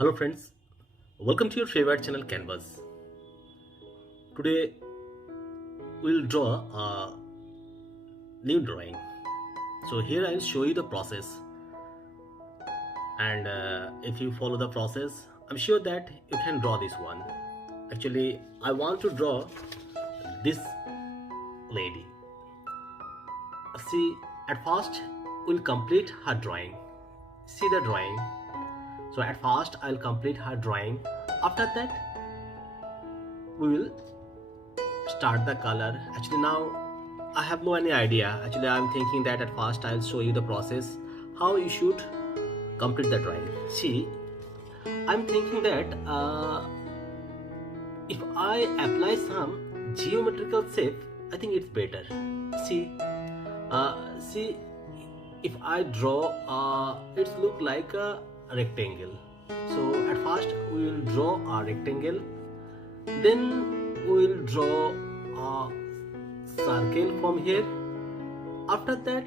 Hello friends, welcome to your favorite channel Canvas. Today we'll draw a new drawing. So here I'll show you the process, and if you follow the process, I'm sure that you can draw this one. Actually, I want to draw this lady. See, at first we'll complete her drawing. See the drawing. So at first I'll complete her drawing. After that we will start the color. Actually now I have no any idea. Actually I'm thinking that at first I'll show you the process how you should complete the drawing. See, I'm thinking that if I apply some geometrical shape, I think it's better. See, see, if I draw, it's look like a rectangle. So at first we will draw a rectangle, then we will draw a circle from here. After that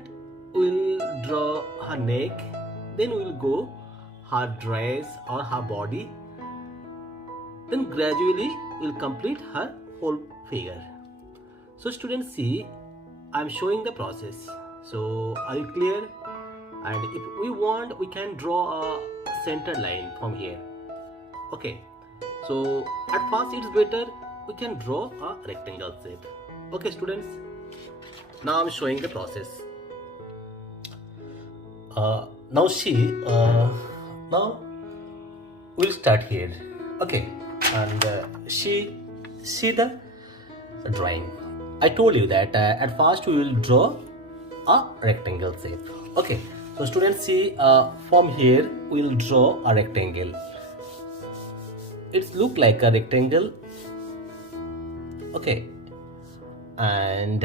we will draw her neck, then we will go her dress or her body, then gradually we will complete her whole figure. So students, see, I am showing the process. So are you clear? And if we want, we can draw a center line from here. Okay, so at first it's better we can draw a rectangle shape. Okay students, now I'm showing the process. Now see, now we'll start here. Okay, and see the drawing. I told you that at first we will draw a rectangle shape. Okay, so students, see, from here we'll draw a rectangle. It's look like a rectangle. Okay, and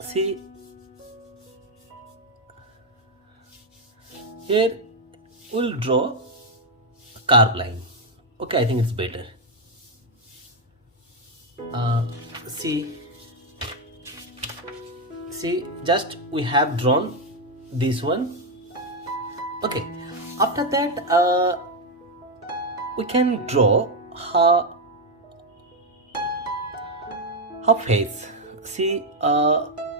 see, here we'll draw a curved line. Okay, I think it's better. See, just we have drawn this one. Okay, after that we can draw her face. See,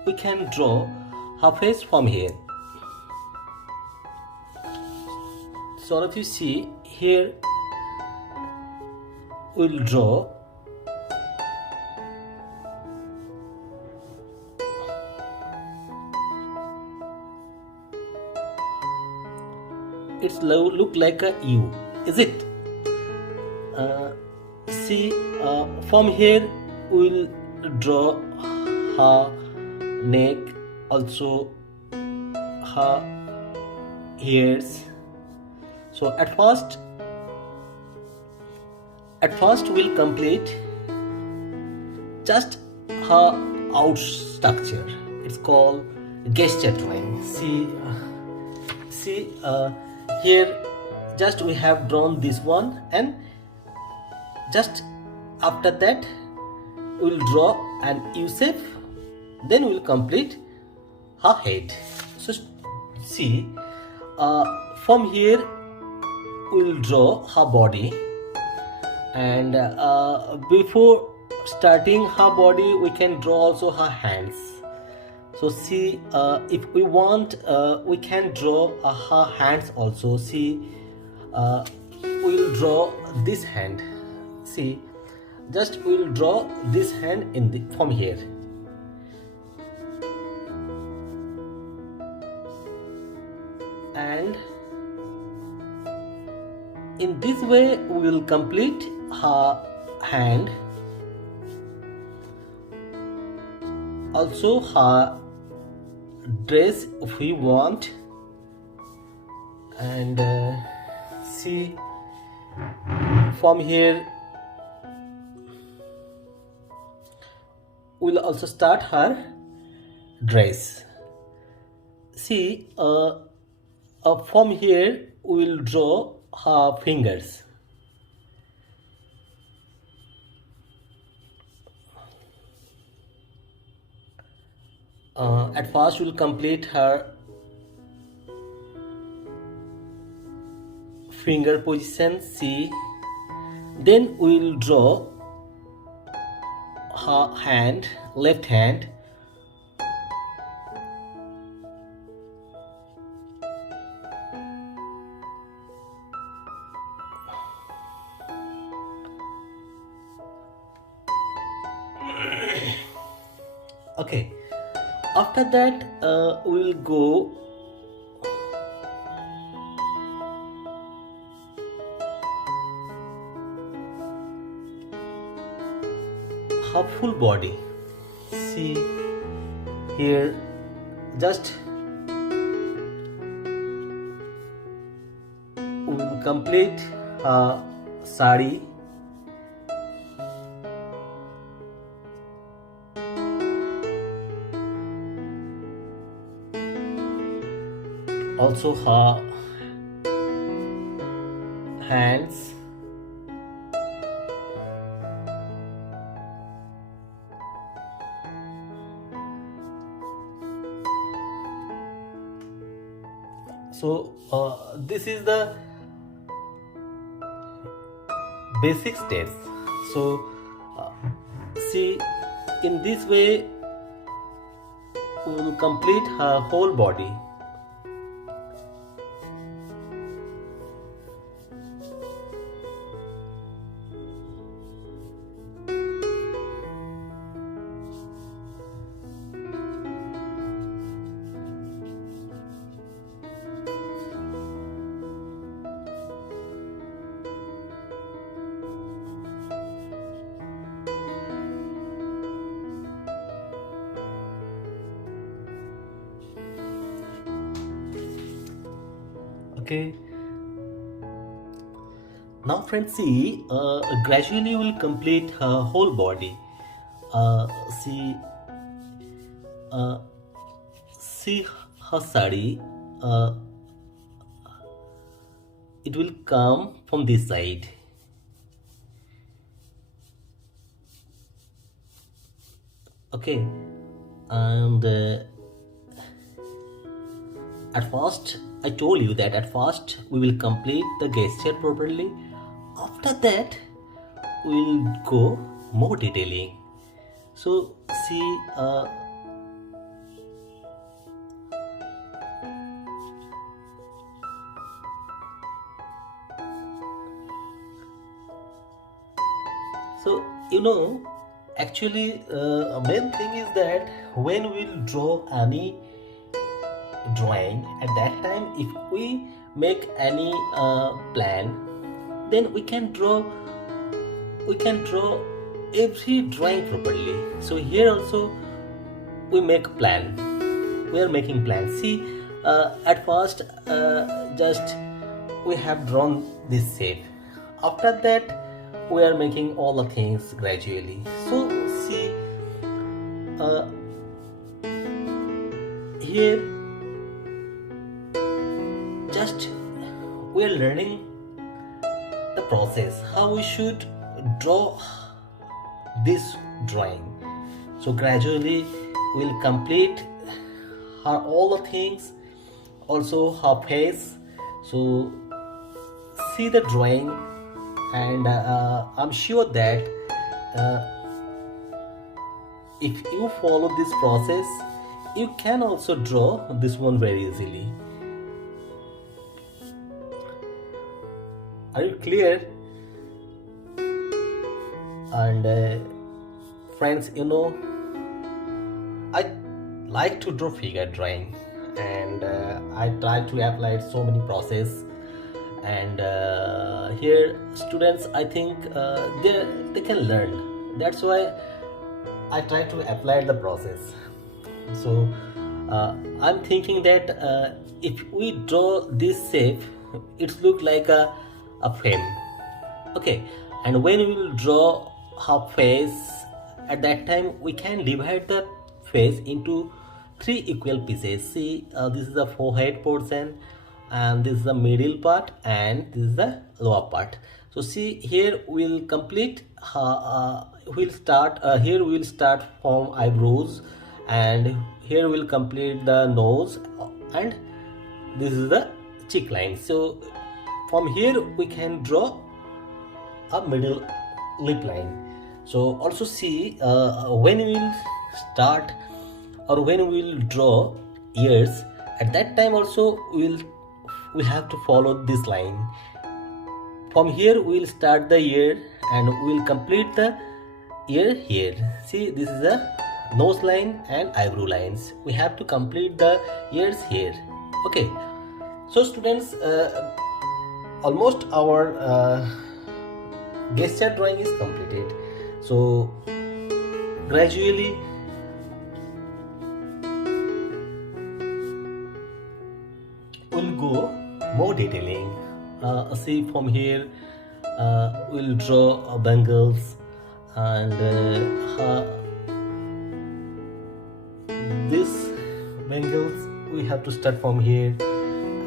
we can draw her face from here. So if you see here, we'll draw it's look like a U, is it? See, from here we'll draw her neck, also her ears. So at first we'll complete just her out structure. It's called gesture drawing. See, here just we have drawn this one, and just after that we'll draw an U shape, then we'll complete her head. So see, from here we'll draw her body, and before starting her body we can draw also her hands. So see, if we want, we can draw her hands also. See, we'll draw this hand. See, just we'll draw this hand from here. And in this way we will complete her hand, also her dress if we want. And see, from here we'll also start her dress. See, from here we'll draw her fingers. At first we'll complete her finger position, see, then we'll draw her hand, left hand. Okay, after that we'll go her full body. See here, just we will complete her sari. Also her hands. So this is the basic steps. So see, in this way we will complete her whole body. Okay, now friends, see, gradually we'll complete her whole body. See, see her sari, it will come from this side. Okay, and at first I told you that at first we will complete the gesture properly. After that we'll go more detailing. So see, so actually main thing is that when we'll draw any drawing, at that time if we make any plan, then we can draw every drawing properly. So here also we make plan, we are making plan. See, at first just we have drawn this shape. After that we are making all the things gradually. So see, here just we are learning the process, how we should draw this drawing. So gradually we'll complete her all the things, also her face. So see the drawing, and I'm sure that if you follow this process, you can also draw this one very easily. Are you clear? And friends, I like to draw figure drawing, and I try to apply so many process. And here students, I think they can learn. That's why I try to apply the process. So I'm thinking that if we draw this shape, it look like a frame. Okay, and when we will draw her face, at that time we can divide the face into 3 equal pieces. See, this is the forehead portion, and this is the middle part, and this is the lower part. So see, here we'll complete her, we'll start here, we'll start from eyebrows, and here we'll complete the nose, and this is the cheek line. So from here we can draw a middle lip line. So also see, when we will start or when we will draw ears, at that time also we have to follow this line. From here we will start the ear and we will complete the ear here. See, this is a nose line and eyebrow lines. We have to complete the ears here. Okay, so students, almost our gesture drawing is completed. So gradually we'll go more detailing. See, from here we'll draw bangles, and this bangles we have to start from here,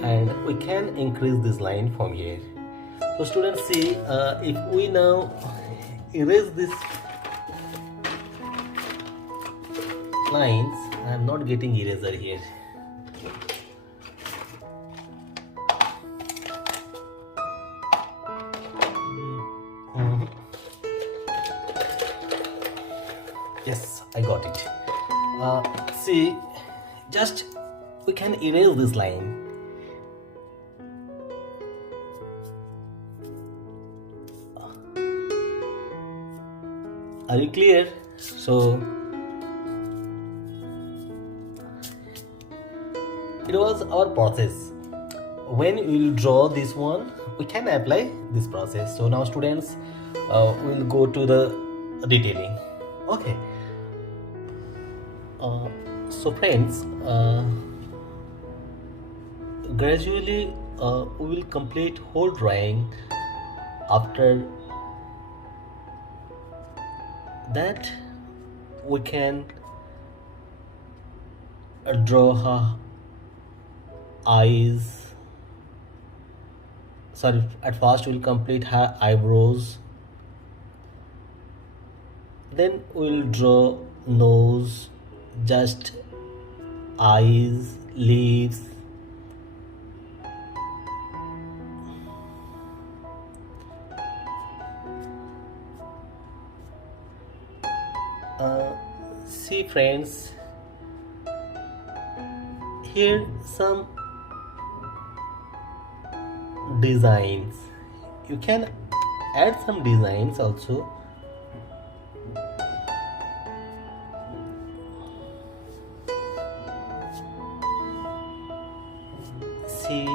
and we can increase this line from here. So students, see, if we now erase this lines, I am not getting eraser here. Yes, I got it. See, just we can erase this line. Are you clear? So it was our process. When we will draw this one, we can apply this process. So now students, we'll go to the detailing. Okay. So friends, gradually we will complete whole drawing. After that we can draw her eyes. Sorry, at first we'll complete her eyebrows, then we'll draw nose, just eyes, lips, see friends, here some designs. You can add some designs also. See,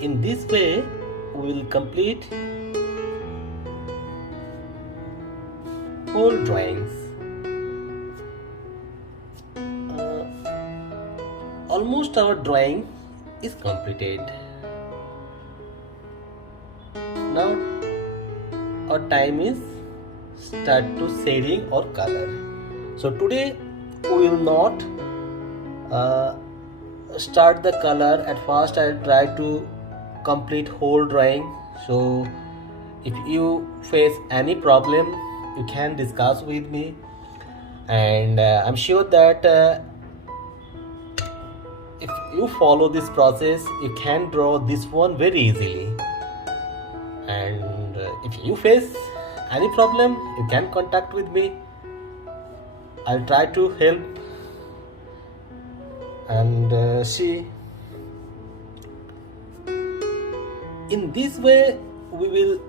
in this way we will complete whole drawings. Almost our drawing is completed. Now our time is start to shading or color. So today we will not start the color. At first I try to complete whole drawing. So if you face any problem, you can discuss with me, and I'm sure that if you follow this process, you can draw this one very easily. And if you face any problem, you can contact with me. I'll try to help. And see, in this way we will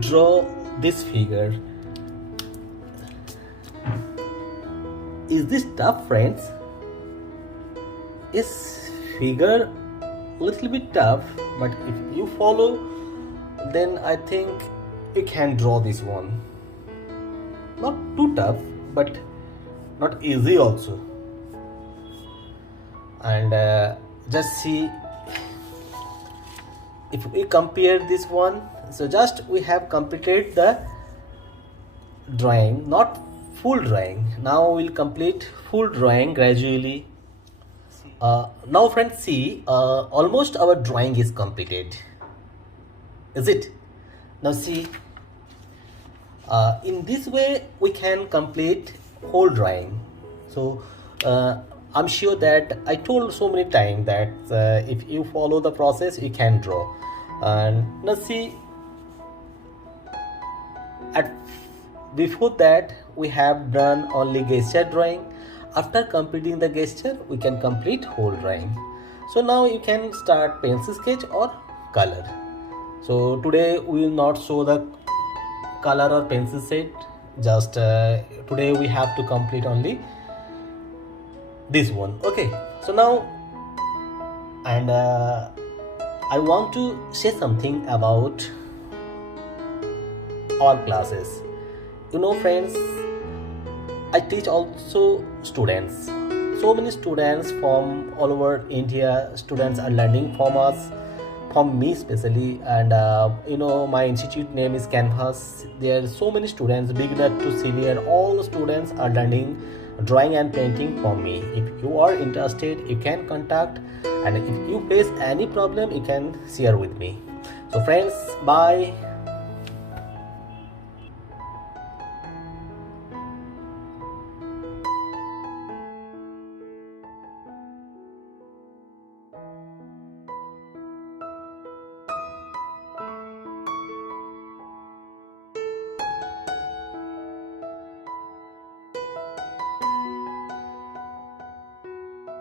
draw this figure. Is this tough, friends? Is figure little bit tough, but if you follow, then I think you can draw this one. Not too tough, but not easy also. And just see, if we compare this one, so just we have completed the drawing, not full drawing. Now we'll complete full drawing gradually. Now friends, see, almost our drawing is completed, is it? Now see, In this way we can complete whole drawing. So I'm sure that I told so many times that if you follow the process you can draw. And now see, at before that we have done only gesture drawing. After completing the gesture we can complete whole drawing. So now you can start pencil sketch or color. So today we will not show the color or pencil set, just today we have to complete only this one. Okay, so now, and I want to say something about our classes. You know friends, I teach also students. So many students from all over India, students are learning from us, from me especially. And my institute name is Canvas. There are so many students, beginner to senior, all the students are learning drawing and painting from me. If you are interested, you can contact, and if you face any problem, you can share with me. So friends, bye.